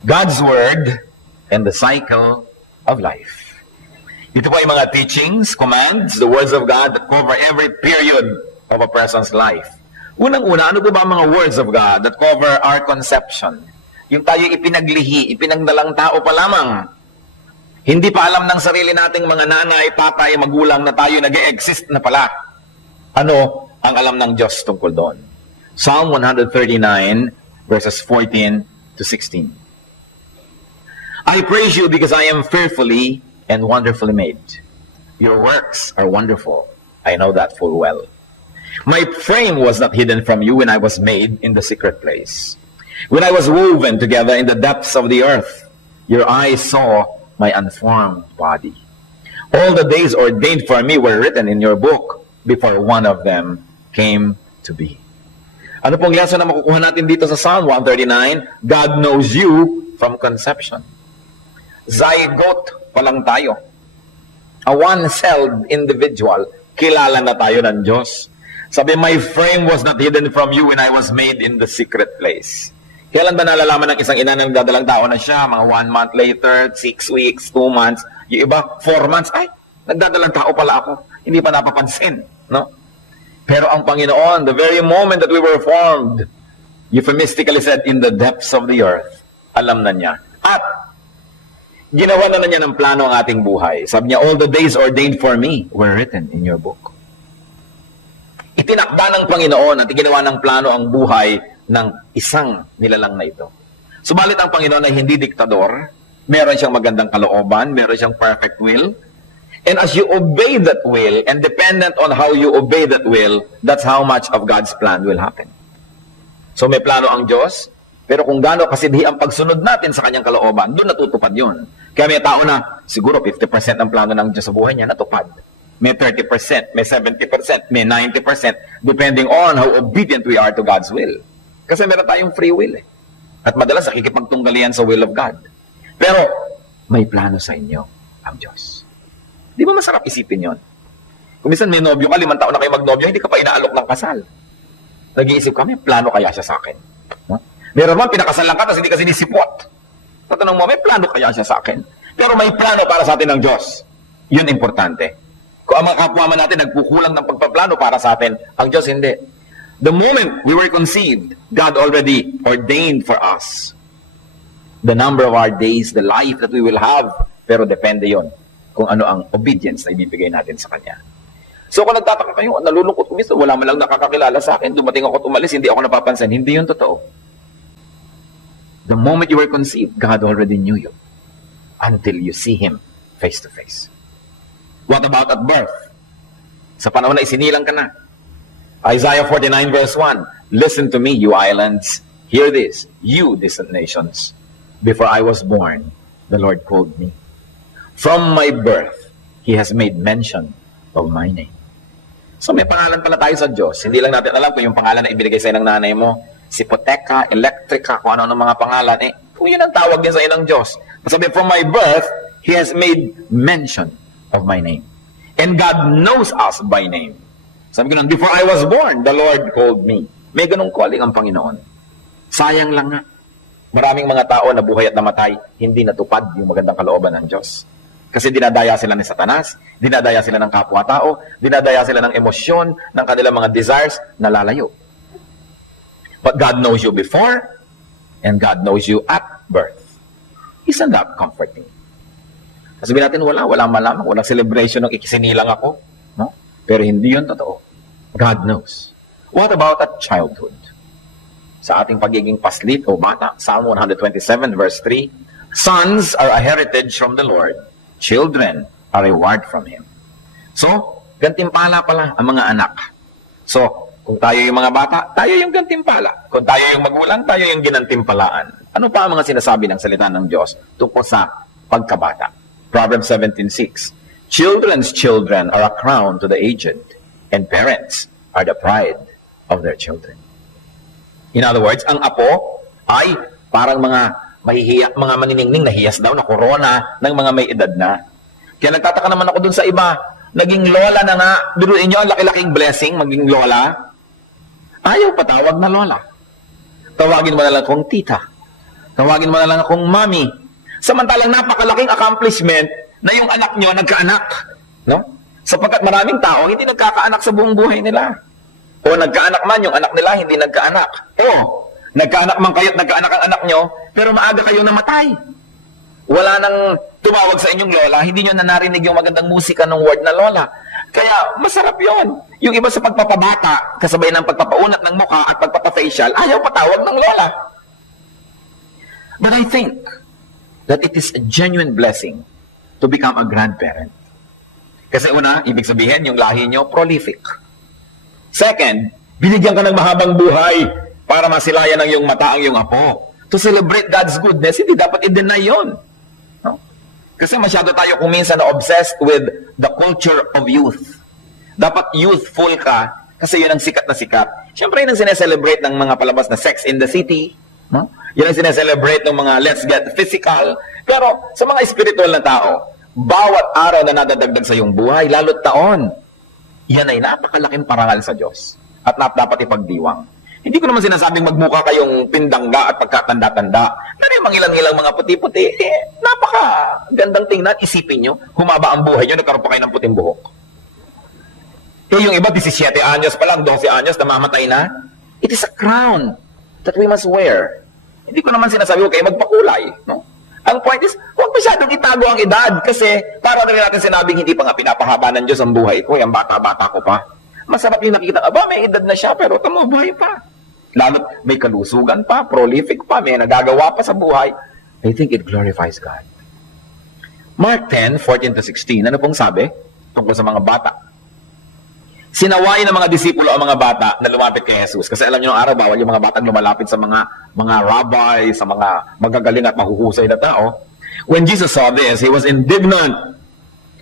God's Word and the cycle of life. Ito po ay mga teachings, commands, the words of God that cover every period of a person's life. Unang-una, ano po ba ang mga words of God that cover our conception? Yung tayo ipinaglihi, ipinagdalang tao pa lamang. Hindi pa alam ng sarili nating mga nanay, tatay, magulang na tayo nag-e-exist na pala. Ano ang alam ng Diyos tungkol doon? Psalm 139, verses 14 to 16. I praise you because I am fearfully and wonderfully made. Your works are wonderful. I know that full well. My frame was not hidden from you when I was made in the secret place. When I was woven together in the depths of the earth, your eyes saw my unformed body. All the days ordained for me were written in your book before one of them came to be. Ano pong lesson na makukuha natin dito sa Psalm 139? God knows you from conception. Zygote pa lang tayo. A one-celled individual, kilala na tayo ng Diyos. Sabi, my frame was not hidden from you when I was made in the secret place. Kailan ba nalalaman ng isang ina na nagdadalang tao na siya? Mga 1 month later, 6 weeks, 2 months. Yung iba, 4 months. Ay, nagdadalang tao pala ako. Hindi pa napapansin. No? Pero ang Panginoon, the very moment that we were formed, euphemistically said, in the depths of the earth, alam na niya. At ginawa na niya ng plano ang ating buhay. Sabi niya, all the days ordained for me were written in your book. Itinakda ng Panginoon at ginawa ng plano ang buhay ng isang nilalang na ito. Subalit ang Panginoon ay hindi diktador. Meron siyang magandang kalooban, meron siyang perfect will. And as you obey that will, and dependent on how you obey that will, that's how much of God's plan will happen. So may plano ang Diyos, pero kung gaano kasidhi ang pagsunod natin sa kanyang kalooban, doon natutupad yun. Kaya may tao na, siguro 50% ng plano ng Diyos sa buhay niya natupad. May 30%, may 70%, may 90%, depending on how obedient we are to God's will. Kasi meron tayong free will eh. At madalas nakikipagtunggalian sa will of God. Pero, may plano sa inyo ang Diyos. Di ba masarap isipin yon? Kung minsan may nobyo ka, 5 taon na kayo magnobyo, hindi ka pa inaalok ng kasal. Nag-iisip ka, may plano kaya siya sa akin? Huh? Meron man, pinakasal lang ka, tapos hindi ka sinisipot. Tatanong mo, may plano kaya siya sa akin? Pero may plano para sa atin ng Diyos. Yun importante. Kung ang mga kapwa man natin nagkukulang ng pagpaplano para sa atin, ang Diyos hindi. The moment we were conceived, God already ordained for us the number of our days, the life that we will have. Pero depende yon kung ano ang obedience na ibibigay natin sa Kanya. So kung nagtataka kayo, nalulungkot ko minsan, wala man lang nakakakilala sa akin, dumating ako at umalis, hindi ako napapansin. Hindi yun totoo. The moment you were conceived, God already knew you until you see Him face to face. What about at birth? Sa panahon na isinilang ka na. Isaiah 49 verse 1, listen to me, you islands. Hear this, you distant nations. Before I was born, the Lord called me. From my birth, He has made mention of my name. So may pangalan pala tayo sa Diyos. Hindi lang natin alam kung yung pangalan na ibinigay sa'yo ng nanay mo, Sipoteka, Electrica, kung ano ng mga pangalan, kung yun ang tawag din sa'yo ng Diyos. Sabi, from my birth, He has made mention of my name. And God knows us by name. Sabi ko nun, before I was born, the Lord called me. May ganung calling ang Panginoon. Sayang lang nga. Maraming mga tao na buhay at namatay, hindi natupad yung magandang kalooban ng Diyos. Kasi dinadaya sila ni Satanas, dinadaya sila ng kapwa-tao, dinadaya sila ng emosyon, ng kanilang mga desires, nalalayo. But God knows you before, and God knows you at birth. Isn't that comforting? Sabihin natin, wala malamang, walang celebration ng ikisinilang ako. No? Pero hindi yun totoo. God knows. What about at childhood? Sa ating pagiging paslit o bata, Psalm 127 verse 3, sons are a heritage from the Lord, children are a reward from Him. So, gantimpala pala ang mga anak. So, kung tayo yung mga bata, tayo yung gantimpala. Kung tayo yung magulang, tayo yung ginantimpalaan. Ano pa ang mga sinasabi ng salita ng Diyos tungkol sa pagkabata? Proverbs 17:6, children's children are a crown to the aged, and parents are the pride of their children. In other words, ang apo ay parang mga maniningning na hiyas daw na korona ng mga may edad na. Kaya nagtataka naman ako dun sa iba, naging lola na nga, biruin nyo ang laki-laking blessing, maging lola. Ayaw patawag na lola. Tawagin mo na lang kong tita. Tawagin mo na lang akong mommy. Samantalang napakalaking accomplishment na yung anak nyo nagkaanak. No? Sapagkat maraming tao hindi nagkakaanak sa buong buhay nila. O nagkaanak man, yung anak nila hindi nagkaanak. O nagkaanak man kayo at nagkaanak ang anak nyo, pero maaga kayo namatay. Wala nang tumawag sa inyong lola, hindi nyo na narinig yung magandang musika ng word na lola. Kaya masarap yon. Yung iba sa pagpapabata, kasabay ng pagpapaunat ng mukha at pagpapafacial, ayaw patawag ng lola. But I think that it is a genuine blessing to become a grandparent. Kasi una, ibig sabihin, yung lahi nyo, prolific. Second, binigyan ka ng mahabang buhay para masilayan ng iyong mata ang iyong apo. To celebrate God's goodness, hindi dapat i-deny yun. No? Kasi masyado tayo kung minsan na-obsessed with the culture of youth. Dapat youthful ka kasi yun ang sikat na sikat. Siyempre, yun ang sineselebrate ng mga palabas na Sex in the City. No? Yun ang sineselebrate ng mga Let's Get Physical. Pero sa mga spiritual na tao, bawat araw na nadadagdag sa iyong buhay, lalo't taon, yan ay napakalaking parangal sa Diyos at dapat ipagdiwang. Hindi ko naman sinasabing magmukha kayong pindangga at pagkatanda-tanda. Pero yung ilang mga puti-puti, napaka-gandang tingnan. Isipin nyo, humaba ang buhay nyo, nagkaroon pa kayo ng puting buhok. Yung iba, 17 anyos pa lang, 12 anyos, namamatay na. It is a crown that we must wear. Hindi ko naman sinasabi, huwag kayo magpakulay. No? Ang point is, huwag masyadong itago ang edad kasi para na rin natin sinabing hindi pa nga pinapahaba ng Diyos ang buhay ko, yung bata-bata ko pa. Masarap yung nakikita, may edad na siya, pero tamo, buhay pa. Lalo't may kalusugan pa, prolific pa, may nagagawa pa sa buhay. I think it glorifies God. Mark 10:14-16, ano pong sabi? Tungkol sa mga bata. Sinawain ng mga disipulo ang mga bata na lumapit kay Jesus. Kasi alam niyo, noong araw, bawal yung mga batang lumalapit sa mga rabbi, sa mga magagaling at mahuhusay na tao. When Jesus saw this, He was indignant.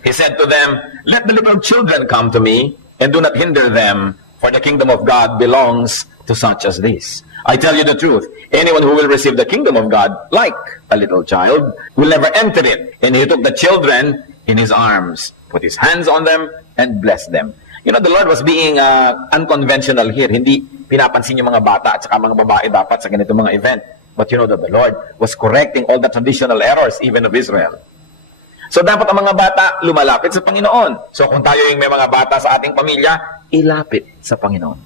He said to them, "Let the little children come to me, and do not hinder them, for the kingdom of God belongs to such as this. I tell you the truth, anyone who will receive the kingdom of God like a little child will never enter it." And He took the children in His arms, put His hands on them, and blessed them. You know, the Lord was being unconventional here. Hindi pinapansin yung mga bata at saka mga babae dapat sa ganito mga event. But you know that the Lord was correcting all the traditional errors even of Israel. So dapat ang mga bata lumalapit sa Panginoon. So kung tayo yung may mga bata sa ating pamilya, ilapit sa Panginoon.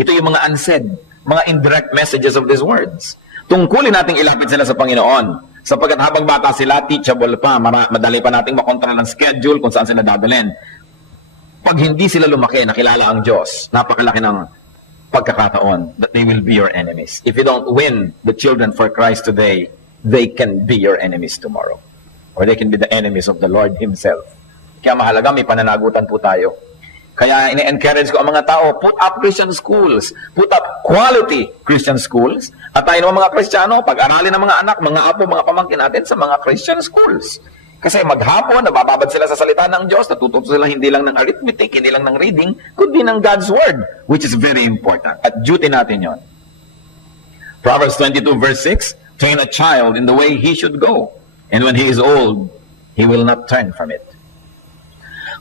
Ito yung mga unsaid, mga indirect messages of these words. Tungkulin nating ilapit sila sa Panginoon. Sapagkat habang bata sila, teachable pa, madali pa nating makontrol ang schedule kung saan sila dadalhin. Pag hindi sila lumaki, nakilala ang Diyos, napakalaki ng pagkakataon that they will be your enemies. If you don't win the children for Christ today, they can be your enemies tomorrow. Or they can be the enemies of the Lord Himself. Kaya mahalaga, may pananagutan po tayo. Kaya ine-encourage ko ang mga tao, put up Christian schools, put up quality Christian schools, at tayo naman mga Kristiyano, pag-aralin ng mga anak, mga apo, mga pamangkin natin sa mga Christian schools. Kasi maghapon, nabababad sila sa salita ng Diyos, natututo sila hindi lang ng arithmetic, hindi lang ng reading, kundi ng God's Word, which is very important. At duty natin yon. Proverbs 22 verse 6, "Train a child in the way he should go, and when he is old, he will not turn from it."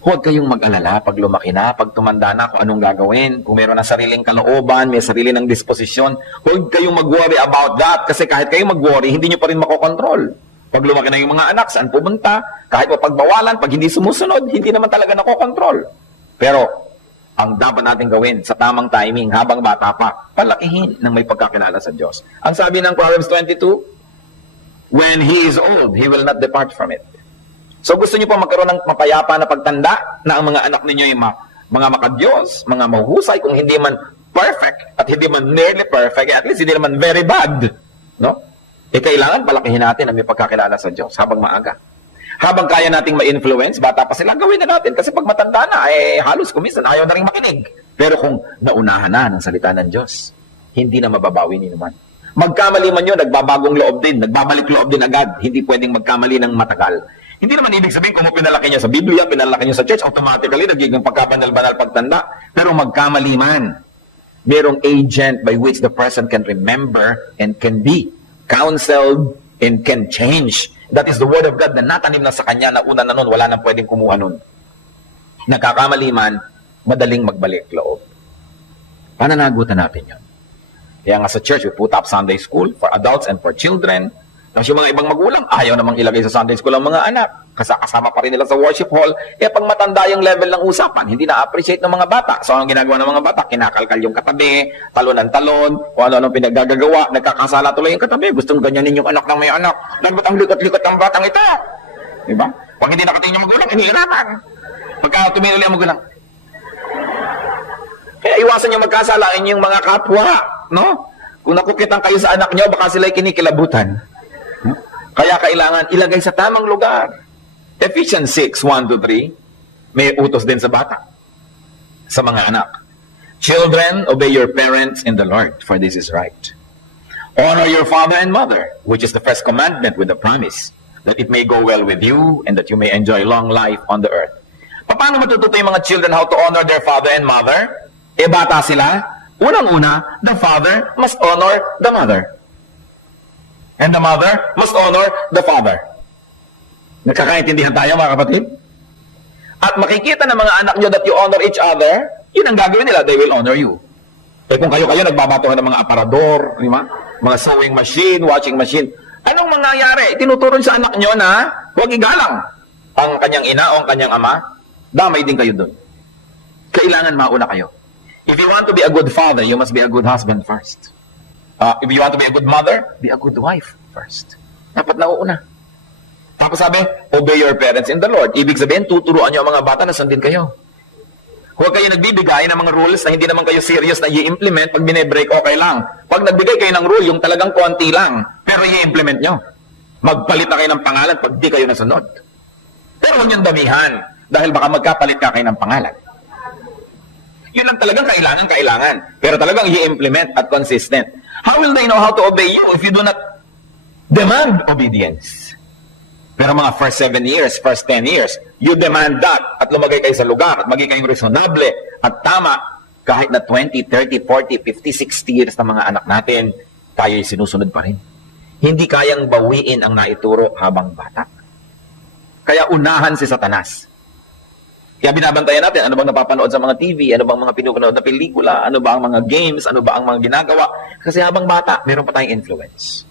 Huwag kayong mag-alala pag lumaki na, pag tumanda na, kung anong gagawin. Kung meron na sariling kalooban, may sarili ng disposisyon, huwag kayong mag-worry about that. Kasi kahit kayong mag-worry, hindi nyo pa rin makokontrol. Pag lumaki na yung mga anak, saan pumunta, kahit mapagbawalan, pag hindi sumusunod, hindi naman talaga nakokontrol. Pero, ang dapat natin gawin sa tamang timing, habang bata pa, palakihin ng may pagkakilala sa Diyos. Ang sabi ng Proverbs 22, "When he is old, he will not depart from it." So gusto niyo po magkaroon ng mapayapa na pagtanda na ang mga anak ninyo ay mga makadiyos, mga mahuhusay, kung hindi man perfect at hindi man nearly perfect, at least hindi naman very bad. No? Kailangan palakihin natin ang may pagkakilala sa Diyos habang maaga. Habang kaya nating ma-influence, bata pa sila, gawin na natin. Kasi pag matanda na, halos kuminsan ayaw na rin makinig. Pero kung naunahan na ng salita ng Diyos, hindi na mababawi ni naman. Magkamali man yun, nagbabagong loob din, nagbabalik loob din agad. Hindi pwedeng magkamali ng matagal. Hindi naman ibig sabihin kung pinalaki niya sa Biblia, pinalaki niya sa church, automatically nagiging pagkabanal-banal pagtanda. Pero magkamali man, merong agent by which the person can remember and can be counseled and can change. That is the word of God na natanim na sa kanya na una na nun, wala nang pwedeng kumuha nun. Nagkakamali man, madaling magbalik loob. Pananagutan natin yun. Kaya nga sa church, we put up Sunday school for adults and for children. Tapos yung mga ibang magulang, ayaw namang ilagay sa Sunday school ang mga anak. Kasama pa rin nila sa worship hall. Pag matanda yung level ng usapan, hindi na-appreciate ng mga bata. So, anong ginagawa ng mga bata? Kinakalkal yung katabi, talon-talon, kung ano-anong pinaggagawa, nagkakasala tuloy yung katabi. Gustong ganyanin yung anak ng may anak. Dapat ang likot-likot ng batang ito. Diba? Pag hindi nakatingin yung magulang, inihirapan. Pagka tumingin ang magulang. Kaya iwasan nyo magkasalain yung mga kapwa. No? Kung nakukitan kayo sa anak nyo, baka sila'y kinikilabutan. Kaya kailangan ilagay sa tamang lugar. Ephesians 6:1-3, may utos din sa bata, sa mga anak. Children, obey your parents in the Lord, for this is right. Honor your father and mother, which is the first commandment with the promise, that it may go well with you and that you may enjoy long life on the earth. Paano matututo yung mga children how to honor their father and mother? Bata sila. Unang-una, the father must honor the mother. And the mother must honor the father. Nagkakaintindihan tayo, mga kapatid? At makikita ng mga anak nyo that you honor each other, yun ang gagawin nila, they will honor you. Kung kayo nagbabatuhan ng mga aparador, di ba? Mga sewing machine, washing machine, anong mangyayari? Tinuturon sa anak nyo na huwag igalang ang kanyang ina o ang kanyang ama, damay din kayo dun. Kailangan mauna kayo. If you want to be a good father, you must be a good husband first. If you want to be a good mother, be a good wife first. Dapat nauuna. Tapos sabi, obey your parents in the Lord. Ibig sabihin, tuturuan nyo ang mga bata na sundin kayo. Huwag kayo nagbibigay ng mga rules na hindi naman kayo serious na i-implement. Pag binibreak, okay lang. Pag nagbigay kayo ng rule, yung talagang konti lang, pero i-implement nyo. Magpalit na kayo ng pangalan pag di kayo nasunod. Pero huwag nyo damihan, dahil baka magkapalit ka kayo ng pangalan. Yun lang talagang kailangan. Pero talagang i-implement at consistent. How will they know how to obey you if you do not demand obedience? Pero mga first 7 years, first 10 years, you demand that at lumagay kayo sa lugar at maging kayong resonable at tama kahit na 20, 30, 40, 50, 60 years na mga anak natin, tayo'y sinusunod pa rin. Hindi kayang bawiin ang naituro habang bata. Kaya unahan si Satanas. Kaya binabantayan natin, ano bang napapanood sa mga TV, ano bang mga pinupanood na pelikula, ano ba ang mga games, ano ba ang mga ginagawa. Kasi habang bata, meron pa tayong influence.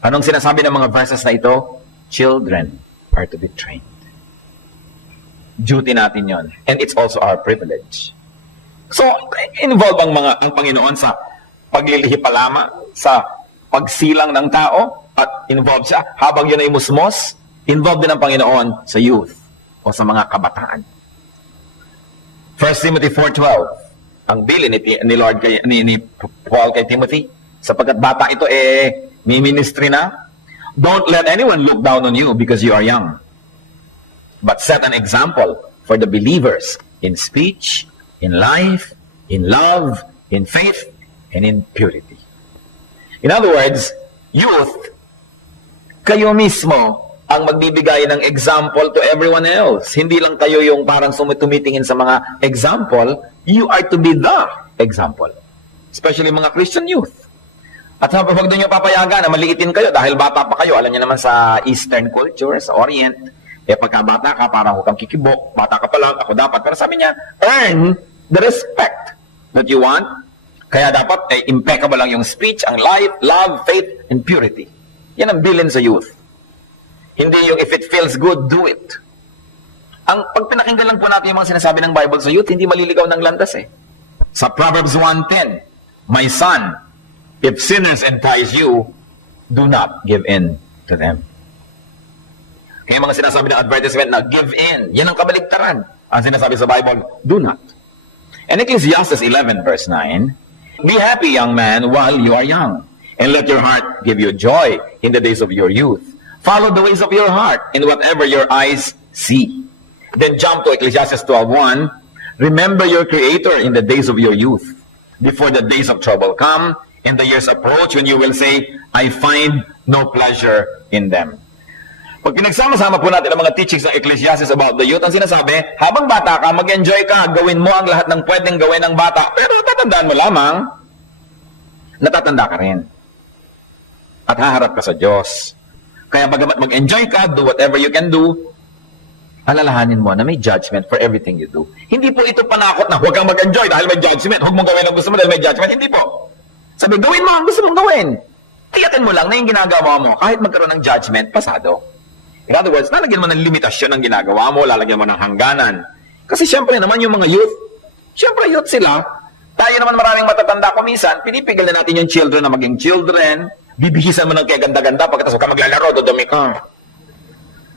Anong sinasabi ng mga verses na ito? Children are to be trained. Duty natin yon, and it's also our privilege. So, involve ang Panginoon sa paglilihipalama, sa pagsilang ng tao, at involve siya habang yun ay musmos, involved din ang Panginoon sa youth o sa mga kabataan. 1 Timothy 4:12, ang bilin ni Paul kay Timothy, sapagkat bata ito may ministry na. Don't let anyone look down on you because you are young, but set an example for the believers in speech, in life, in love, in faith, and in purity. In other words, youth, kayo mismo ang magbibigay ng example to everyone else. Hindi lang kayo yung parang tumitingin sa mga example, you are to be the example. Especially mga Christian youth. At huwag din nyo papayagan na maliitin kayo dahil bata pa kayo. Alam niyo naman sa Eastern culture, sa Orient, pagka bata ka, parang huwag kang kikibok. Bata ka pa lang, ako dapat. Pero sabi niya, earn the respect that you want. Kaya dapat, impeccable lang yung speech, ang life, love, faith, and purity. Yan ang bilin sa youth. Hindi yung if it feels good, do it. Pag pinakinggan lang po natin yung mga sinasabi ng Bible sa youth, hindi maliligaw ng landas Sa Proverbs 1:10, my son, if sinners entice you, do not give in to them. Kaya mga sinasabi ng advertisement na give in, yan ang kabaligtaran. Ang sinasabi sa Bible, do not. And Ecclesiastes 11:9, be happy, young man, while you are young, and let your heart give you joy in the days of your youth. Follow the ways of your heart in whatever your eyes see. Then jump to Ecclesiastes 12:1, remember your Creator in the days of your youth, before the days of trouble come, and the years approach when you will say, I find no pleasure in them. Pag pinagsama-sama po natin ang mga teachings ng Ecclesiastes about the youth, ang sinasabi, habang bata ka, mag-enjoy ka, gawin mo ang lahat ng pwedeng gawin ng bata, pero tatandaan mo lamang, natatanda ka rin. At haharap ka sa Diyos. Kaya bagamat mag-enjoy ka, do whatever you can do, alalahanin mo na may judgment for everything you do. Hindi po ito panakot na huwag kang mag-enjoy dahil may judgment. Huwag mong gawin ang gusto mo dahil may judgment. Hindi po. Sabi, gawin mo ang gusto mong gawin. Tiyakin mo lang na yung ginagawa mo, kahit magkaroon ng judgment, pasado. In other words, lalagyan mo ng limitasyon ng ginagawa mo, lalagyan mo ng hangganan. Kasi syempre naman yung mga youth, syempre youth sila, tayo naman maraming matatanda ko minsan, pinipigil na natin yung children na maging children, bibihisan mo ng kaya ganda-ganda, pagkatapos ka maglalaro, dodumi ka.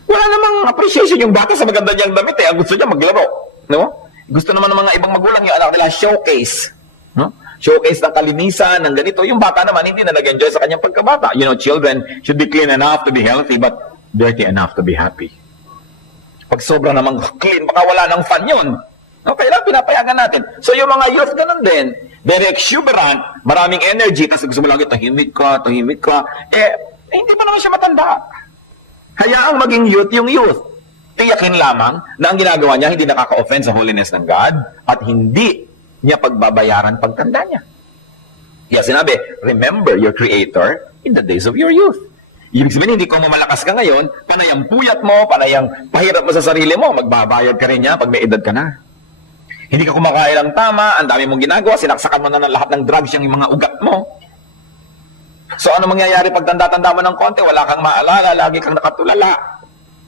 Wala namang appreciation yung bata sa maganda niyang damit eh. Ang gusto niya maglaro. No? Gusto naman ng mga ibang magulang yung anak nila showcase. No? Showcase ng kalinisan, ng ganito. Yung bata naman hindi na nag-enjoy sa kanyang pagkabata. You know, children should be clean enough to be healthy but dirty enough to be happy. Pag sobra namang clean, baka wala ng fun yun. No? Kailangan pinapayagan natin. So yung mga youth ganun din. Very exuberant, maraming energy, kasi gusto mo lagi tahimik ka. Hindi pa naman siya matanda. Hayaang maging youth yung youth. Tiyakin lamang na ang ginagawa niya hindi nakaka-offend sa holiness ng God at hindi niya pagbabayaran pagtanda niya. Kaya sinabi, remember your Creator in the days of your youth. Ibig sabihin, hindi ko mamalakas ka ngayon, panayang puyat mo, panayang pahirap mo sa sarili mo, magbabayad ka rin niya pag may edad ka na. Hindi ka kumakain ng tama, ang dami mong ginagawa, sinaksakan mo na ng lahat ng drugs yung mga ugat mo. So ano mangyayari pag tanda-tanda mo ng konti, wala kang maalala, lagi kang nakatulala.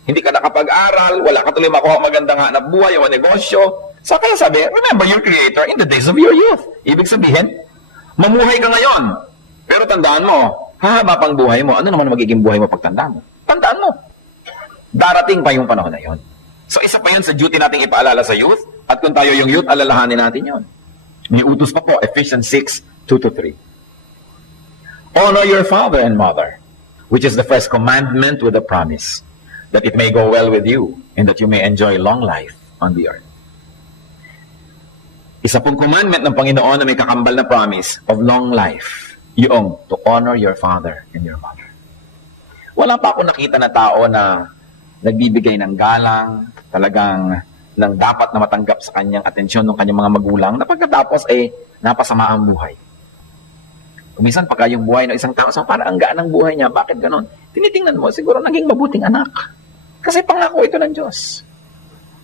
Hindi ka nakapag-aral, wala ka tuloy makuha magandang hanap buhay o negosyo. So kaya sabi, remember your Creator in the days of your youth. Ibig sabihin, mamuhay ka ngayon. Pero tandaan mo, hahaba pang buhay mo, ano naman magiging buhay mo pag tandaan mo? Tandaan mo. Darating pa yung panahon na yon. So isa pa yun sa duty nating ipaalala sa youth. At kung tayo yung youth, alalahanin natin yon. May utos pa po, Ephesians 6:2-3. Honor your father and mother, which is the first commandment with a promise, that it may go well with you, and that you may enjoy long life on the earth. Isa pong commandment ng Panginoon na may kakambal na promise of long life, yung to honor your father and your mother. Wala pa ako nakita na tao na nagbibigay ng galang, talagang nang dapat na matanggap sa kanyang atensyon ng kanyang mga magulang, na pagkatapos napasama ang buhay. Kuminsan pagka yung buhay ng isang tao, so para ang gaan ng buhay niya, bakit ganon? Tinitingnan mo, siguro naging mabuting anak. Kasi pangako ito ng Diyos.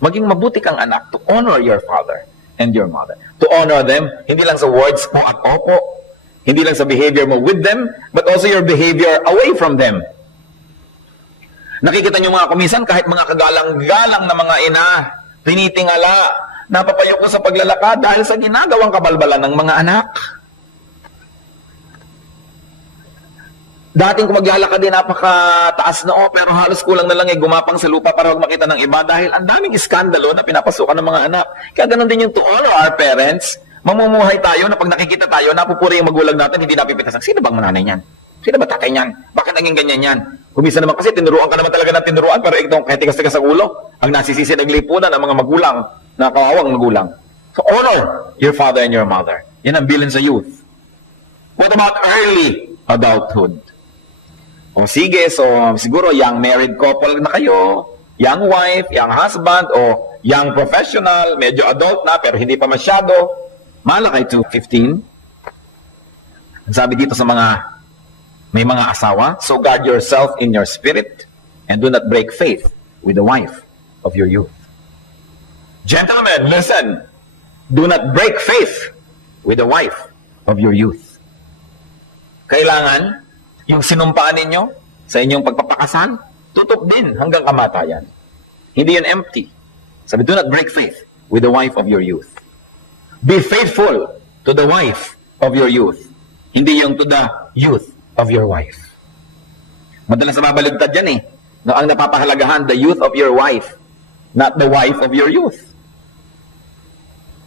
Maging mabuti kang anak to honor your father and your mother. To honor them, hindi lang sa words po at opo, hindi lang sa behavior mo with them, but also your behavior away from them. Nakikita niyo mga kuminsan, kahit mga kagalang-galang na mga ina, tinitingala, napapayoko sa paglalakad dahil sa ginagawang kabalbalan ng mga anak. Dating kung maglalakad din napakataas na pero halos kulang na lang gumapang sa lupa para huwag makita ng iba dahil ang daming iskandalo na pinapasukan ng mga anak. Kaya ganun din yung to honor our parents. Mamumuhay tayo na pag nakikita tayo, napupuri yung magulang natin, hindi napipitasan. Sino bang mananay niyan? Sino ba tatay niyan? Bakit naging ganyan yan? Kumisa naman kasi tinuruan ka naman talaga ng tinuruan, pero itong kahit tigas-tigas sa ulo, ang nasisisi ng lipunan ng mga magulang, na kawawang magulang. So honor your father and your mother. Yan ang bilin sa youth. What about early adulthood? O sige, so siguro young married couple na kayo, young wife, young husband, o young professional, medyo adult na pero hindi pa masyado. Malakay 2:15. Sabi dito sa may mga asawa, so guard yourself in your spirit and do not break faith with the wife of your youth. Gentlemen, listen. Do not break faith with the wife of your youth. Kailangan yung sinumpaan ninyo sa inyong pagpapakasal, tutok din hanggang kamatayan. Hindi yun empty. Sabi, do not break faith with the wife of your youth. Be faithful to the wife of your youth. Hindi yung to the youth of your wife. Madalas na mabaligtad yan No, ang napapahalagahan, the youth of your wife, not the wife of your youth.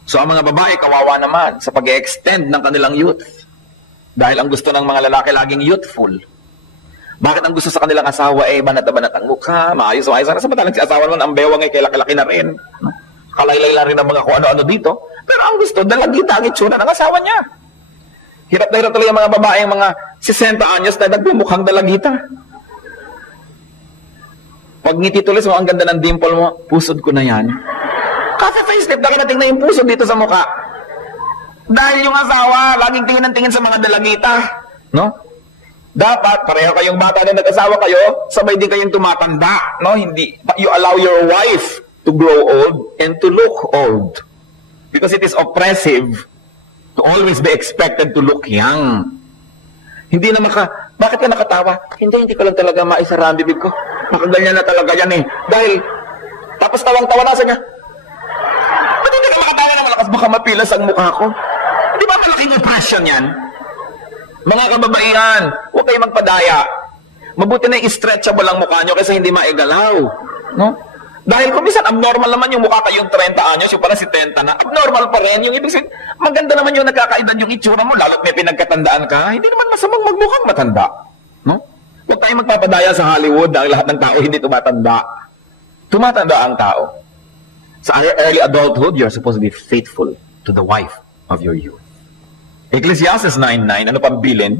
So ang mga babae, kawawa naman sa pag-extend ng kanilang youth. Dahil ang gusto ng mga lalaki laging youthful. Bakit ang gusto sa kanilang asawa banat-banat ang mukha, maayos-ayos. Samantalang si asawa naman ang bewang kay laki-laki na rin. Kalaylay na rin ang mga kung ano-ano dito. Pero ang gusto, dalagita ang itsura ng asawa niya. Hirap na hirap talaga yung mga babae, mga 60 anyos na nagmumukhang dalagita. Pag ngiti tulis mo, ang ganda ng dimple mo, pusod ko na yan. Kasi facelift, nakinating na yung pusod dito sa mukha. Dahil yung asawa, laging tingin ng tingin sa mga dalagita. No? Dapat, pareho kayong bata na nag-asawa kayo, sabay din kayong tumatanda. No? Hindi, you allow your wife to grow old and to look old. Because it is oppressive To always be expected to look young. Hindi na bakit ka nakatawa? Hindi ko lang talaga maisara ang bibig ko. Nakaganyan na talaga yan eh. Dahil, tapos tawang-tawa na sa niya. Ba't hindi ka makatawa na malakas baka mapilas ang mukha ko? Di ba malaking impression yan? Mga kababaihan, huwag kayong magpadaya. Mabuti na i-stretchable ang mukha nyo kaysa hindi maigalaw. No? Dahil kung minsan abnormal naman yung mukha kayong 30 anyos, yung pala si 70 na, abnormal pa rin. Yung ibig sabihin, maganda naman yung nagkakaedad yung itsura mo, lalo't may pinagkatandaan ka, hindi naman masamang magmukhang matanda. No? Huwag tayong magpapadaya sa Hollywood dahil lahat ng tao hindi tumatanda. Tumatanda ang tao. Sa early adulthood, you're supposed to be faithful to the wife of your youth. Ecclesiastes 9:9, ano pang bilin?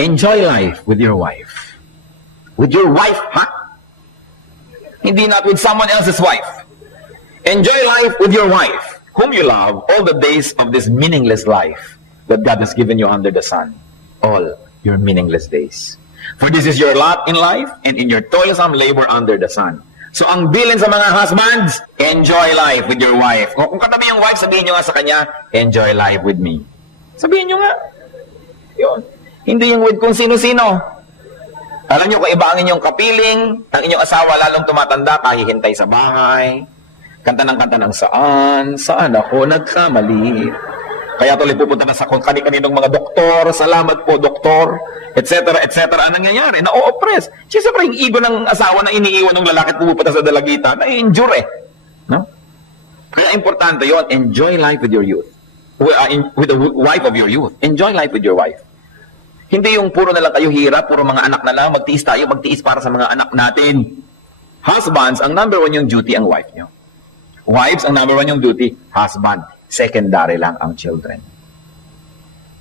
Enjoy life with your wife. With your wife, ha? Hindi not with someone else's wife. Enjoy life with your wife, whom you love all the days of this meaningless life that God has given you under the sun. All your meaningless days. For this is your lot in life and in your toilsome labor under the sun. So ang bilin sa mga husbands, enjoy life with your wife. Kung katabi yung wife, sabihin nyo nga sa kanya, enjoy life with me. Sabihin nyo nga. Yun. Hindi yung with kung sino-sino. Alam nyo, kung iba ang inyong kapiling, ang inyong asawa lalong tumatanda, kahihintay sa bahay, kanta ng saan ako nagkamali. Kaya tuloy pupunta na sa kung kani-kaninong mga doktor, salamat po doktor, etc. Ang nangyayari, na-o-oppress. Siyempre, yung ego ng asawa na iniiwan ng lalaki at pumupunta sa dalagita, na-injure No? Kaya importante yon, enjoy life with your youth. With the wife of your youth. Enjoy life with your wife. Hindi yung puro na lang kayo hirap, puro mga anak na lang, magtiis tayo, magtiis para sa mga anak natin. Husbands, ang number 1 yung duty ang wife nyo. Wives, ang number 1 yung duty, husband. Secondary lang ang children.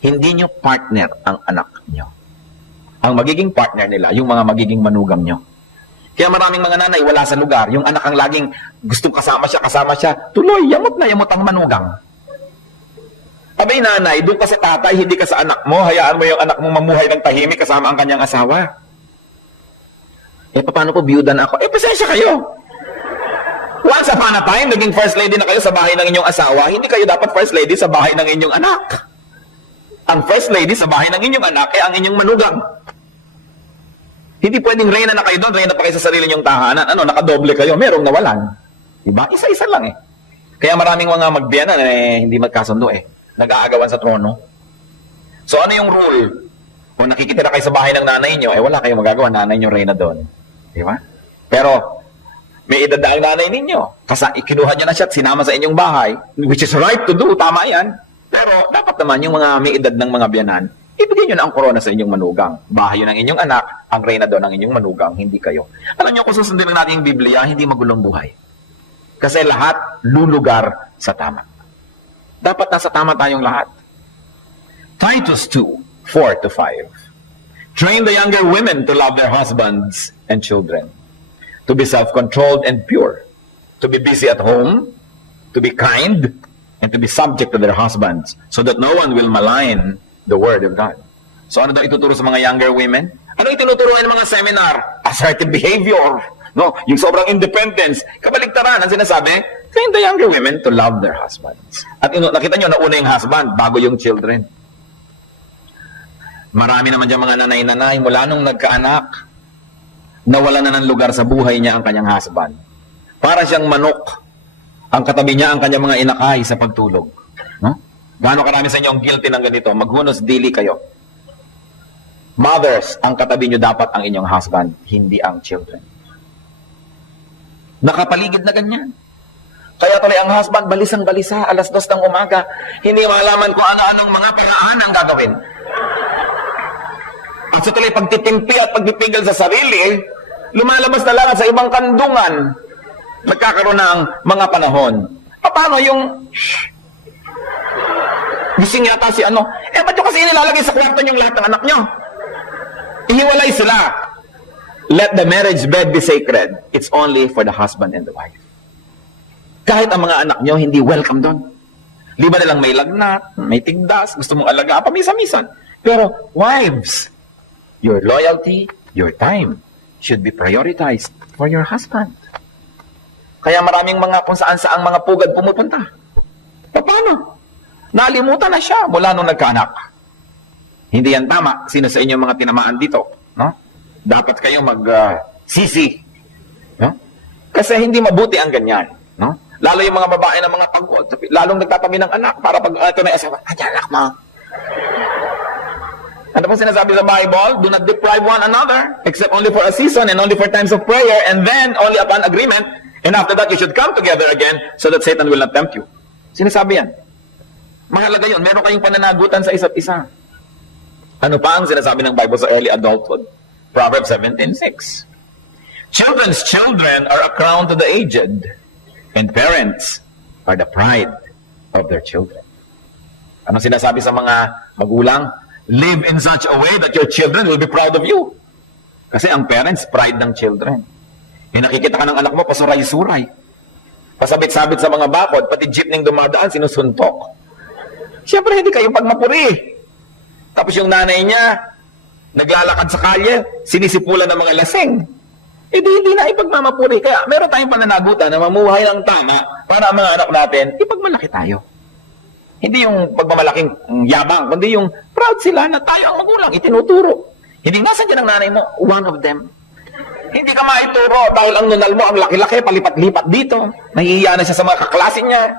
Hindi nyo partner ang anak nyo. Ang magiging partner nila, yung mga magiging manugang nyo. Kaya maraming mga nanay, wala sa lugar. Yung anak ang laging gustong kasama siya. Tuloy, yamot na yamot ang manugang. Abay nanay, doon ka sa tatay, hindi ka sa anak mo. Hayaan mo yung anak mo mamuhay ng tahimik kasama ang kanyang asawa. Paano po biyudan ako? Pasensya kayo. Once upon a time, naging first lady na kayo sa bahay ng inyong asawa, hindi kayo dapat first lady sa bahay ng inyong anak. Ang first lady sa bahay ng inyong anak ay ang inyong manugang. Hindi pwedeng reyna na kayo doon, reyna pa kayo sa sarili niyong tahanan. Nakadoble kayo, merong nawalan. Diba? Isa-isa lang Kaya maraming mga magbiyanan hindi magkasundo nag-aagawan sa trono. So ano yung rule? Kung nakikitira kayo sa bahay ng nanay nyo, wala kayong magagawa, nanay nyo reyna doon. Di ba? Pero, may edad na ang nanay ninyo. Ikinuha nyo na siya at sinama sa inyong bahay, which is right to do, tama yan. Pero, dapat naman yung mga may edad ng mga biyanan, ibigay nyo na ang korona sa inyong manugang. Bahay yun ng inyong anak, ang reyna doon ng inyong manugang, hindi kayo. Alam nyo, kung susundin lang natin yung Biblia, hindi magulong buhay. Kasi lahat lulugar sa tama. Dapat nasa tama tayong lahat. Titus 2:4-5. Train the younger women to love their husbands and children, to be self-controlled and pure, to be busy at home, to be kind, and to be subject to their husbands, so that no one will malign the word of God. So ano daw ituturo sa mga younger women? Ano itinuturo ng mga seminar? Assertive behavior. No, yung sobrang independence. Kabaligtaran, ang sinasabi, train the younger women to love their husbands. At nakita nyo, nauna yung husband, bago yung children. Marami naman dyan mga nanay-nanay, mula nung nagkaanak, nawala na ng lugar sa buhay niya ang kanyang husband. Para siyang manok, ang katabi niya ang kanyang mga inakay sa pagtulog. No? Gaano karami sa inyo ang guilty ng ganito? Maghunos dili kayo. Mothers, ang katabi nyo dapat ang inyong husband, hindi ang children. Nakapaligid na ganyan. Kaya tuloy ang husband, balisang-balisa, 2:00 ng umaga. Hindi malaman kung ano-anong mga paraan ang gagawin. At sa tuloy pagtitimpi at pagpipigil sa sarili, lumalabas na lang sa ibang kandungan. Nagkakaroon ng mga panahon. Paano yung... Gising yata si ano? Ba't yung kasi nilalagay sa kwarto yung lahat ng anak nyo? Ihiwalay sila. Let the marriage bed be sacred. It's only for the husband and the wife. Kahit ang mga anak nyo, hindi welcome doon. Liba na lang may lagnat, may tigdas, gusto mong alaga, pamisa-misan. Pero, wives, your loyalty, your time, should be prioritized for your husband. Kaya maraming mga kung saan-saang mga pugad pumupunta. Paano? Nalimutan na siya mula nung nagkaanak. Hindi yan tama. Sino sa inyo mga tinamaan dito? No? Dapat kayong mag-sisi. No? Kasi hindi mabuti ang ganyan. No? Lalo yung mga babae na mga pagod, lalong nagtatabi ng anak para pag ito na asawa, anak mo. Ano pong sinasabi sa Bible? Do not deprive one another, except only for a season and only for times of prayer, and then only upon agreement, and after that you should come together again so that Satan will not tempt you. Sinasabi yan. Mahalaga yun. Meron kayong pananagutan sa isa't isa. Ano pa ang sinasabi ng Bible sa early adulthood? Proverbs 17:6. Children's children are a crown to the aged, and parents are the pride of their children. Ano sinasabi sa mga magulang? Live in such a way that your children will be proud of you. Kasi ang parents, pride ng children. Nakikita ka ng anak mo, pasuray-suray. Pasabit-sabit sa mga bakod, pati jeepney dumadaan, sinusuntok. Siyempre, hindi kayo pagmapuri. Tapos yung nanay niya, naglalakad sa kalye, sinisipulan ng mga lasing. Hindi na ipagmamapuri. Kaya meron tayong pananagutan na mamuhay ng tama para ang mga anak natin, ipagmalaki tayo. Hindi yung pagmamalaking yabang, kundi yung proud sila na tayo ang magulang, itinuturo. Hindi nasan dyan ang nanay mo, one of them. Hindi ka maituro dahil ang nunal mo, ang laki-laki, palipat-lipat dito. Nahihiya na siya sa mga kaklase niya.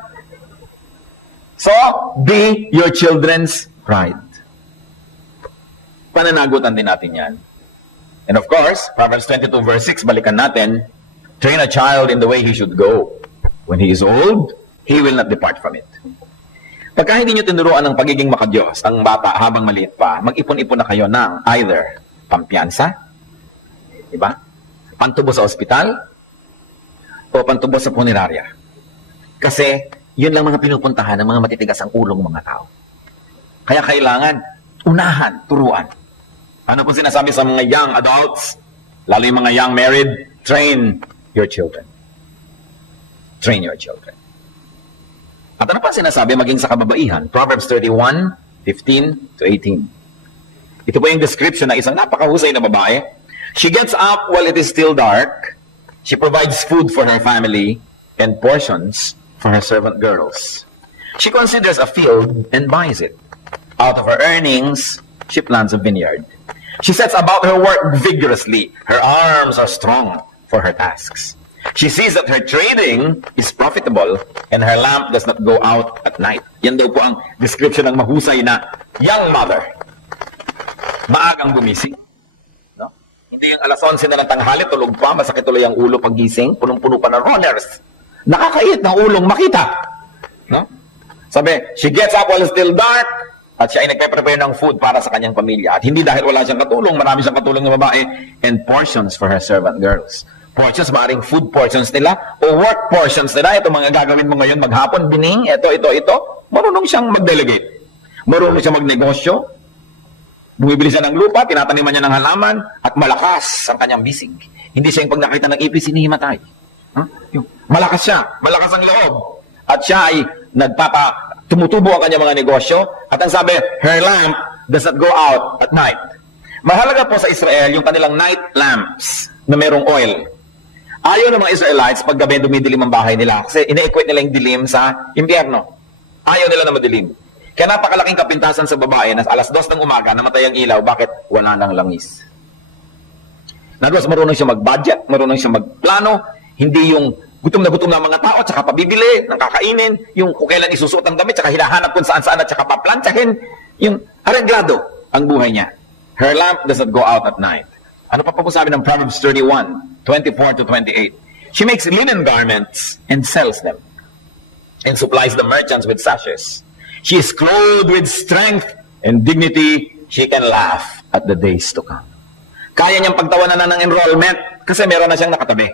So, be your children's pride. Pananagutan din natin yan. And of course, Proverbs 22 verse 6, balikan natin, train a child in the way he should go. When he is old, he will not depart from it. Pagka hindi nyo tinuruan ng pagiging makadiyos ang bata habang maliit pa, mag-ipon-ipon na kayo ng either pampiyansa, diba? Pantubo sa ospital, o pantubo sa punerarya. Kasi, yun lang mga pinupuntahan ng mga matitigas ang ulong mga tao. Kaya kailangan, unahan, turuan. Ano po sinasabi sa mga young adults, lalo yung mga young married, train your children. Train your children. At ano pa sinasabi maging sa kababaihan? Proverbs 31:15-18. Ito po yung description ng isang napakahusay na babae. She gets up while it is still dark. She provides food for her family and portions for her servant girls. She considers a field and buys it. Out of her earnings, she plants a vineyard. She sets about her work vigorously. Her arms are strong for her tasks. She sees that her trading is profitable and her lamp does not go out at night. Yan daw po ang description ng mahusay na young mother. Maagang gumising. No? Hindi yung alas 11 na ng tanghali, tulog pa, masakit tuloy ang ulo pag gising, punong-puno pa ng rollers. Nakakait ng ulong makita. No? Sabi, she gets up while it's still dark at siya ay nagpe-prepare ng food para sa kanyang pamilya. At hindi dahil wala siyang katulong, marami siyang katulong ng babae and portions for her servant girls. Portions, maaaring food portions nila o work portions nila. Ito mga gagawin mo ngayon maghapon, bining, ito. Marunong siyang mag-delegate. Marunong siyang magnegosyo. Bumibili siya ng lupa, tinataniman niya ng halaman, at malakas ang kanyang bisig. Hindi siya yung pag nakita ng ipis, hinihimatay. Malakas siya, malakas ang loob. At siya ay tumutubo ang kanyang mga negosyo. At ang sabi, her lamp does not go out at night. Mahalaga po sa Israel yung kanilang night lamps na merong oil. Ayaw ng mga Israelites pag gabi dumidilim ang bahay nila kasi ine-equate nila yung dilim sa impyerno. Ayaw nila na madilim. Kaya napakalaking kapintasan sa babae na alas 2 ng umaga namatay ang ilaw. Bakit? Wala nang langis. Nadulas, marunong siya mag-budget, marunong siya magplano, hindi yung gutom na mga tao at saka pabibili ng kakainin, yung kung kailan isusuot ang damit, saka hinahanap kung saan-saan at saka paplantsahin, yung areglado ang buhay niya. Her lamp does not go out at night. Ano pa po sabi ng Proverbs 31:24-28? She makes linen garments and sells them and supplies the merchants with sashes. She is clothed with strength and dignity. She can laugh at the days to come. Kaya niyang pagtawanan na ng enrollment kasi meron na siyang nakatabi.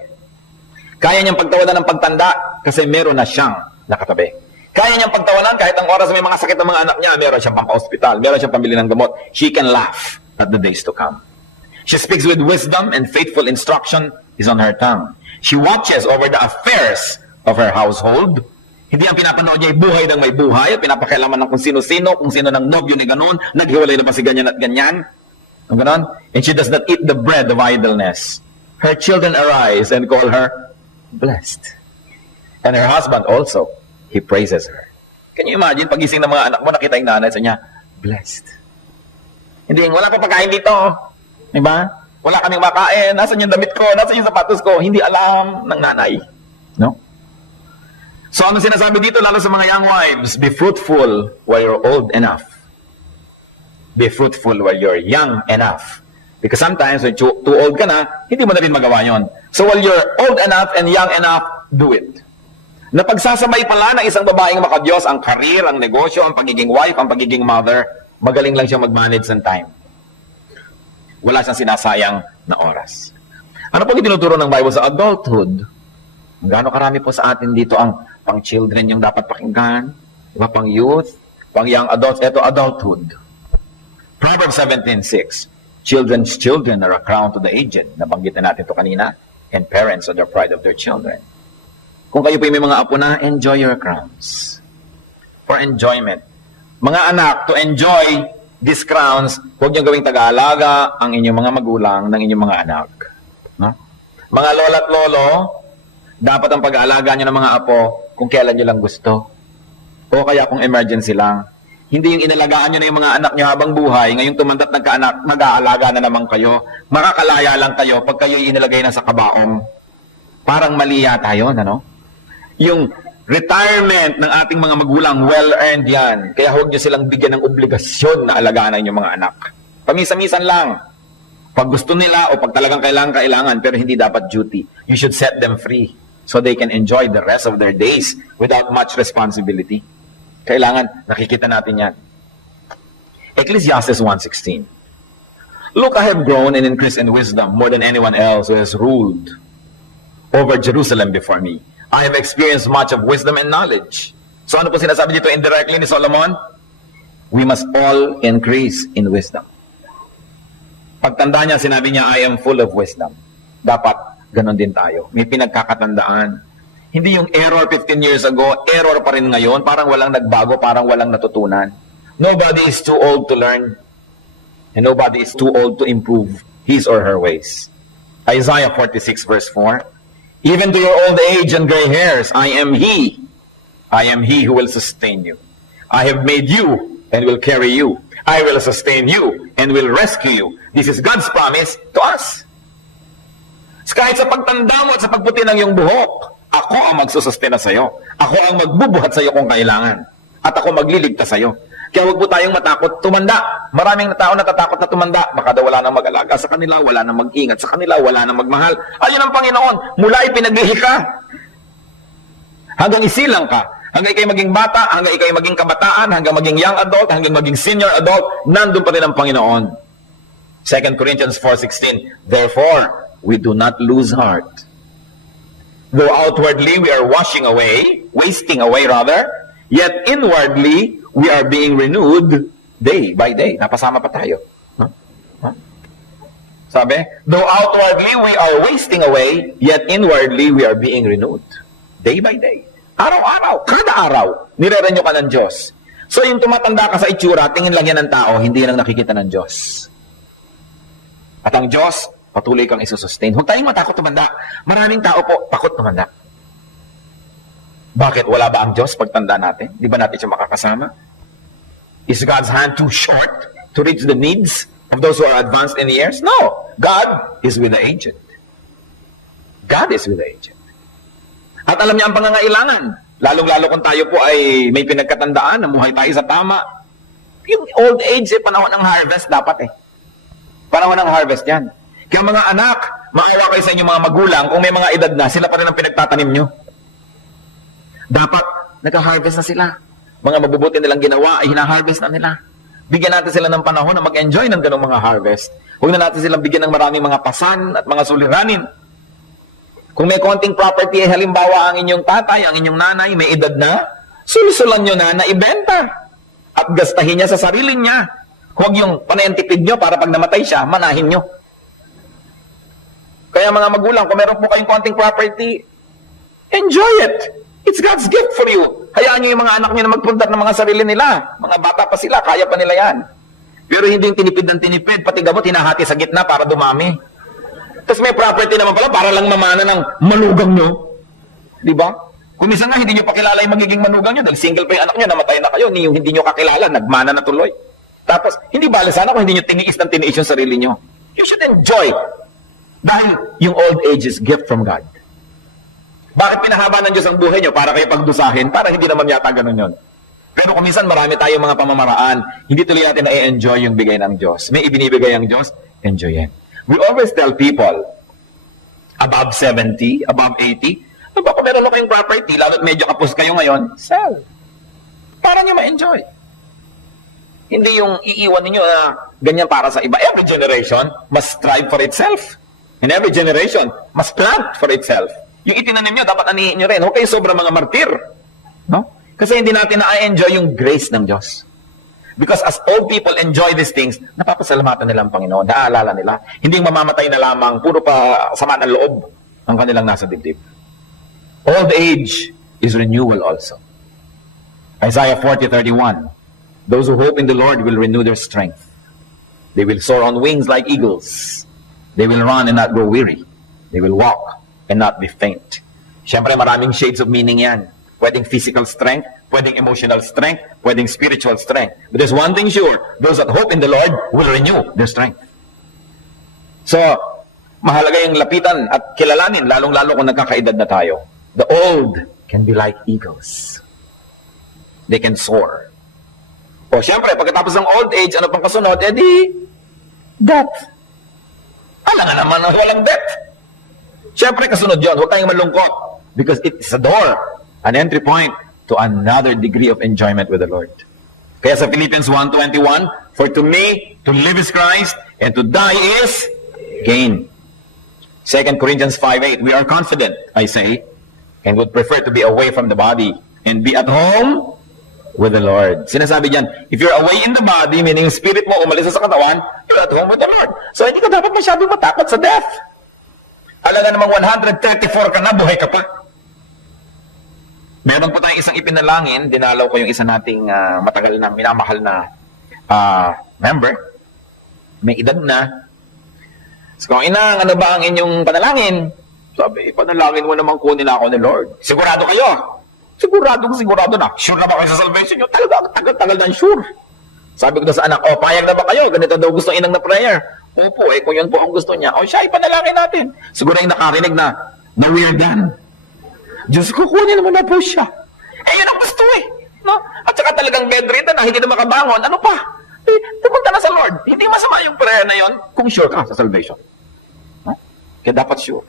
Kaya niyang pagtawanan ng pagtanda kasi meron na siyang nakatabi. Kaya niyang pagtawanan kahit ang oras may mga sakit ng mga anak niya, meron siyang pampa-hospital, meron siyang pambili ng gamot. She can laugh at the days to come. She speaks with wisdom and faithful instruction is on her tongue. She watches over the affairs of her household. Hindi ang pinapanood niya ay buhay ng may buhay, pinapakialaman ng kung sino-sino, kung sino ng nobyo ni ganon, naghiwalay na ba si ganyan at ganyan. Ang ganon. And she does not eat the bread of idleness. Her children arise and call her blessed. And her husband also, he praises her. Can you imagine, pagising ng mga anak mo, nakita yung nanay sa niya, blessed. Hindi, wala pa pagkain dito. Diba? Wala kaming makain. Nasaan yung damit ko? Nasaan yung sapatos ko? Hindi alam ng nanay. No? So, ano sinasabi dito, lalo sa mga young wives? Be fruitful while you're old enough. Be fruitful while you're young enough. Because sometimes, when too old ka na, hindi mo na rin magawa yon. So, while you're old enough and young enough, do it. Napagsasabay pala ng isang babaeng makadiyos ang karir, ang negosyo, ang pagiging wife, ang pagiging mother, magaling lang siya mag-manage ng time. Wala siyang sinasayang na oras. Ano po tinuturo ng Bible sa adulthood? Gaano karami po sa atin dito ang pang-children yung dapat pakinggan, iba pang youth, pang young adults, eto adulthood. Proverbs 17:6, children's children are a crown to the aged. Nabanggit na natin ito kanina. And parents are the pride of their children. Kung kayo po may mga apo na, enjoy your crowns. For enjoyment. Mga anak, to enjoy these crowns, huwag niyong gawing taga-alaga ang inyong mga magulang ng inyong mga anak. No? Mga lola at lolo, dapat ang pag-aalaga niyo ng mga apo kung kailan niyo lang gusto. O kaya kung emergency lang. Hindi yung inalagaan niyo na yung mga anak niyo habang buhay, ngayong tumandat nagkaanak, mag-aalaga na naman kayo. Makakalaya lang kayo pag kayo inilagay na sa kabaong. Parang mali yata yun, ano? Yung retirement ng ating mga magulang, well-earned yan. Kaya huwag nyo silang bigyan ng obligasyon na alagaan ang inyong mga anak. Pamisa-misan lang. Pag gusto nila o pag talagang kailangan, pero hindi dapat duty. You should set them free so they can enjoy the rest of their days without much responsibility. Kailangan, nakikita natin yan. Ecclesiastes 1:16. Look, I have grown and increased in wisdom more than anyone else who has ruled over Jerusalem before me. I have experienced much of wisdom and knowledge. So ano po sinasabi dito indirectly ni Solomon? We must all increase in wisdom. Pagtanda niya, sinabi niya, I am full of wisdom. Dapat, ganon din tayo. May pinagkakatandaan. Hindi yung error 15 years ago, error pa rin ngayon, parang walang nagbago, parang walang natutunan. Nobody is too old to learn. And nobody is too old to improve his or her ways. Isaiah 46 verse 4. Even to your old age and gray hairs, I am He. I am He who will sustain you. I have made you and will carry you. I will sustain you and will rescue you. This is God's promise to us. Kahit sa pagtanda mo at sa pagputi ng iyong buhok, ako ang magsusustena sa iyo. Ako ang magbubuhat sa iyo kung kailangan. At ako magliligtas sa iyo. Kaya huwag po tayong matakot tumanda. Maraming tao natatakot na tumanda. Baka daw wala nang mag-alaga sa kanila, wala nang mag-ingat sa kanila, wala nang magmahal. Ayun ang Panginoon. Mula ipinaglihi ka. Hanggang isilang ka. Hanggang ikay maging bata, hanggang ikay maging kabataan, hanggang maging young adult, hanggang maging senior adult, nandun pa rin ang Panginoon. 2 Corinthians 4:16. Therefore, we do not lose heart. Though outwardly we are wasting away, yet inwardly we are being renewed day by day. Napasama pa tayo. Huh? Sabi, though outwardly we are wasting away, yet inwardly we are being renewed. Day by day. Araw-araw, kada araw, nire-renew ka ng Diyos. So yung tumatanda ka sa itsura, tingin lang yan ng tao, hindi yan ang nakikita ng Diyos. At ang Diyos, patuloy kang isusustain. Huwag tayong matakot tumanda. Maraming tao po, takot tumanda. Bakit? Wala ba ang Diyos pagtanda natin? Di ba natin siya makakasama? Is God's hand too short to reach the needs of those who are advanced in years? No. God is with the aged. God is with the aged. At alam niya ang pangangailangan. Lalong-lalo kung tayo po ay may pinagkatandaan, namuhay tayo sa tama. Yung old age, panahon ng harvest dapat eh. Panahon ng harvest yan. Kaya mga anak, maawa kayo sa inyong mga magulang, kung may mga edad na, sila pa rin ang pinagtatanim nyo. Dapat, nag-harvest na sila. Mga mabubuti nilang ginawa, ay hina-harvest na nila. Bigyan natin sila ng panahon na mag-enjoy ng ganong mga harvest. Huwag na natin silang bigyan ng maraming mga pasan at mga suliranin. Kung may konting property, halimbawa ang inyong tatay, ang inyong nanay, may edad na, sulusulan nyo na ibenta. At gastahin niya sa sarili niya. Huwag yung panayantipid nyo para pag namatay siya, manahin nyo. Kaya mga magulang, kung meron po kayong konting property, enjoy it. It's God's gift for you. Hayaan nyo yung mga anak nyo na magpuntat ng mga sarili nila. Mga bata pa sila, kaya pa nila yan. Pero hindi yung tinipid ng tinipid, pati gamot hinahati sa gitna para dumami. Tapos may property naman pala para lang mamana ng malugang nyo. Di ba? Kung minsan nga, hindi nyo pakilala yung magiging manugang nyo dahil single pa yung anak nyo, namatay na kayo, yung hindi nyo kakilala, nagmana na tuloy. Tapos, hindi bala sana kung hindi nyo tiniis ng tiniis yung sarili nyo. You should enjoy. Dahil yung old age is gift from God. Bakit pinahaba ng Diyos ang buhay nyo? Para kayo pagdusahin? Para hindi naman yata ganun yun. Pero kung minsan marami tayong mga pamamaraan, hindi tuloy natin na-enjoy yung bigay ng Diyos. May ibinibigay ang Diyos, enjoy yan. We always tell people, above 70, above 80, ano ba kung meron na kayong property, lalo't medyo kapos kayo ngayon, sell. Para nyo ma-enjoy. Hindi yung iiwan ninyo na ganyan para sa iba. Every generation must strive for itself. And every generation must plant for itself. Yung itinanim nyo, dapat anihin nyo rin. Huwag kayo sobrang mga martir. No? Kasi hindi natin na-enjoy yung grace ng Diyos. Because as old people enjoy these things, napapasalamatan nila ang Panginoon, naaalala nila. Hindi mamamatay na lamang, puro pa sama ng loob ang kanilang nasa dibdib. Old age is renewal also. Isaiah 40:31. Those who hope in the Lord will renew their strength. They will soar on wings like eagles. They will run and not grow weary. They will walk and not be faint. Siyempre, maraming shades of meaning yan. Pwedeng physical strength, pwedeng emotional strength, pwedeng spiritual strength. But there's one thing sure, those that hope in the Lord will renew their strength. So, mahalaga yung lapitan at kilalanin, lalong-lalo kung nagkakaedad na tayo. The old can be like eagles. They can soar. O siyempre, pagkatapos ng old age, ano pang kasunod? Di, death. Alam nga naman, walang death. Siyempre, kasunod yun. Huwag tayong malungkot. Because it is a door, an entry point to another degree of enjoyment with the Lord. Kaya sa Philippians 1:21, for to me, to live is Christ, and to die is gain. 2 Corinthians 5:8, we are confident, I say, and would prefer to be away from the body and be at home with the Lord. Sinasabi diyan, if you're away in the body, meaning yung spirit mo umalis sa katawan, you're at home with the Lord. So hindi ka dapat masyadong matakot sa death. Alaga namang 134 ka na, buhay ka pa. Meron po tayong isang ipinalangin, dinalaw ko yung isa nating matagal na minamahal na member. May edad na. So kung inang, ano ba ang inyong panalangin? Sabi, panalangin mo naman kunin ako ni Lord. Sigurado kayo? Sigurado na. Sure na ba kayo sa salvation nyo? Talaga, tagal na sure. Sabi ko na sa anak, payag na ba kayo? Ganito daw gusto inang na prayer. Opo, kung yun po ang gusto niya. Siya, ipanalangin natin. Siguro yung nakarinig na weirdan. Diyos ko, kunin mo na po siya. Yun ang gusto No? At saka talagang bedridden na, hindi na makabangon. Ano pa? Pupunta na sa Lord. Hindi masama yung prayer na yon kung sure ka sa salvation. Kaya dapat sure.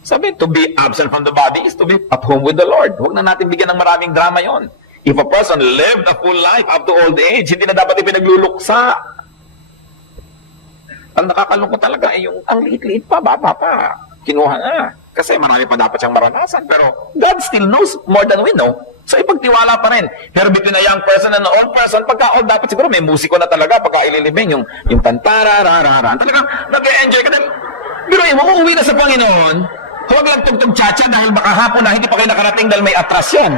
Sabi, to be absent from the body is to be at home with the Lord. Huwag na natin bigyan ng maraming drama yon. If a person lived a full life up to old age, hindi na dapat ipinagluluksa. Ang nakakalungkot talaga ay yung ang liit-liit pa, bata pa. Kinuha na. Kasi marami pa dapat siyang maranasan. Pero God still knows more than we know. So ipagtiwala pa rin. Pero between a young person and an old person, pagka old, dapat siguro may musiko na talaga pagka ililibing yung tantara-rarara. Talagang nag-e-enjoy ka na. Pero mo, uuwi na sa Panginoon, huwag lang tugtog tsa-tsa dahil baka hapon na hindi pa kayo nakarating dahil may atrasyon.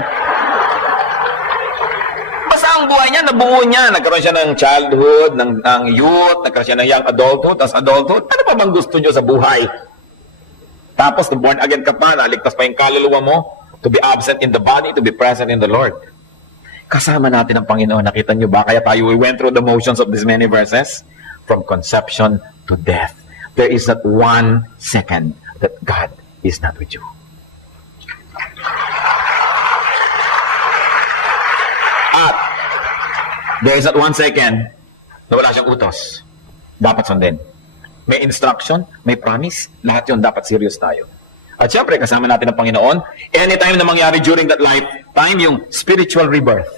Basta ang buhay niya, nabuo niya. Nagkaroon siya ng childhood, ng youth, nagkaroon siya ng young adulthood, tapos adulthood. Ano pa bang gusto niyo sa buhay? Tapos, kung born again ka pa, naligtas pa yung kaluluwa mo, to be absent in the body, to be present in the Lord. Kasama natin ang Panginoon. Nakita niyo ba? Kaya tayo, we went through the motions of these many verses. From conception to death. There is not 1 second that God is not with you. At there is not 1 second na wala siyang utos. Dapat sundin. May instruction, may promise, lahat yun dapat serious tayo. At syempre, kasama natin ang Panginoon. Anytime na mangyari during that lifetime, yung spiritual rebirth.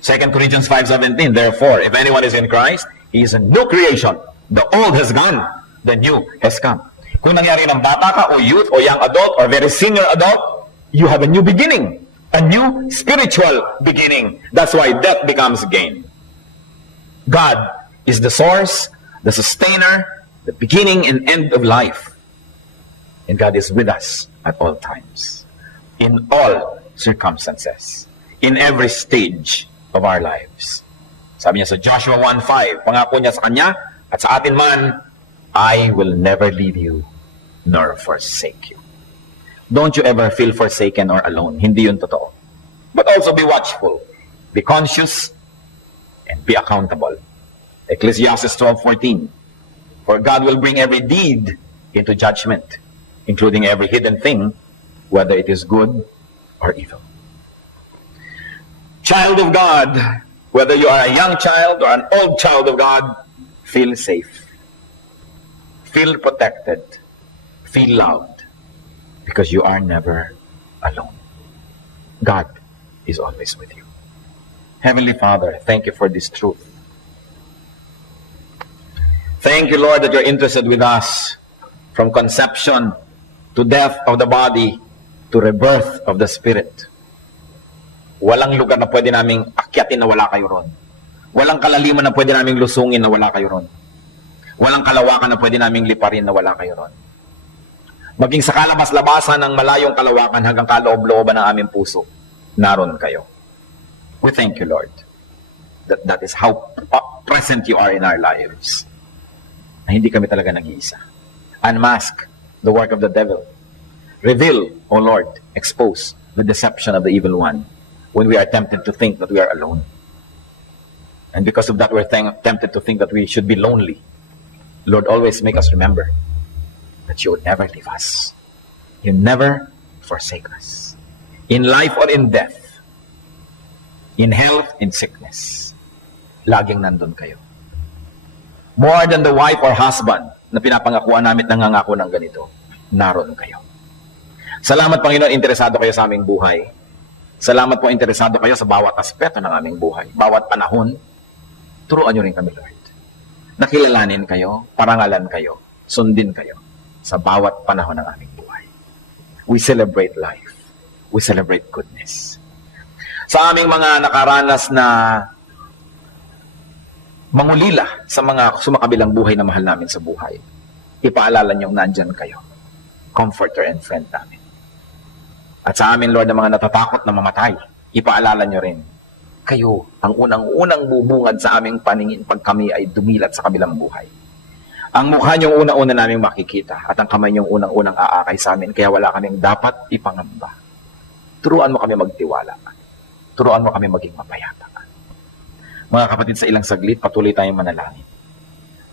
2 Corinthians 5:17, therefore, if anyone is in Christ, he is a new creation. The old has gone, the new has come. Kung nangyari ng bata ka, o youth, o young adult, or very senior adult, you have a new beginning. A new spiritual beginning. That's why death becomes gain. God is the source, the sustainer, the beginning and end of life. And God is with us at all times. In all circumstances. In every stage of our lives. Sabi niya sa Joshua 1:5, pangako niya sa kanya at sa atin man, I will never leave you nor forsake you. don't you ever feel forsaken or alone. Hindi yun totoo. But also be watchful, be conscious, and be accountable. Ecclesiastes 12:14. For God will bring every deed into judgment, including every hidden thing, whether it is good or evil. Child of God, whether you are a young child or an old child of God, feel safe, feel protected, feel loved, because you are never alone. God is always with you. Heavenly Father, thank you for this truth. Thank you, Lord, that you're interested with us from conception to death of the body to rebirth of the spirit. Walang lugar na pwede naming akyatin na wala kayo ron. Walang kalaliman na pwede naming lusungin na wala kayo ron. Walang kalawakan na pwede naming liparin na wala kayo ron. Maging sa kalabas-labasan ng malayong kalawakan hanggang kaloob-looban ng aming puso, naron kayo. We thank you, Lord, that is how present you are in our lives. Na hindi kami talaga nag-iisa. Unmask the work of the devil. Reveal, O Lord, expose the deception of the evil one when we are tempted to think that we are alone. And because of that, we're tempted to think that we should be lonely. Lord, always make us remember that you would never leave us. You never forsake us. In life or in death, in health, in sickness, laging nandun kayo. More than the wife or husband na pinapangakuan namin nangangako ng ganito, naroon kayo. Salamat, Panginoon, interesado kayo sa aming buhay. Salamat po, interesado kayo sa bawat aspeto ng aming buhay. Bawat panahon, turuan nyo rin kami, Lord. Nakilalanin kayo, parangalan kayo, sundin kayo sa bawat panahon ng aming buhay. We celebrate life. We celebrate goodness. Sa aming mga nakaranas na mangulila sa mga sumakabilang buhay na mahal namin sa buhay, ipaalala niyong nandyan kayo, comforter and friend namin. At sa amin, Lord, na mga natatakot na mamatay, ipaalala niyo rin, kayo ang unang-unang bubungad sa aming paningin pag kami ay dumilat sa kabilang buhay. Ang mukha niyong una-una naming makikita at ang kamay niyong unang-unang aakay sa amin, kaya wala kaming dapat ipangamba. Turuan mo kami magtiwala. Turuan mo kami maging mapayapa. Mga kapatid, sa ilang saglit, patuloy tayong manalangin.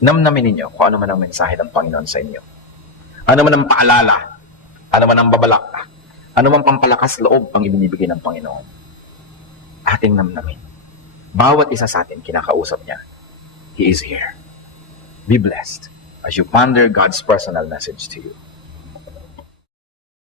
Namnamin ninyo kung ano man ang mensahe ng Panginoon sa inyo. Ano man ang paalala, ano man ang babalak, ano man pampalakas loob ang ibinibigay ng Panginoon. Ating namnamin. Bawat isa sa atin, kinakausap niya. He is here. Be blessed as you ponder God's personal message to you.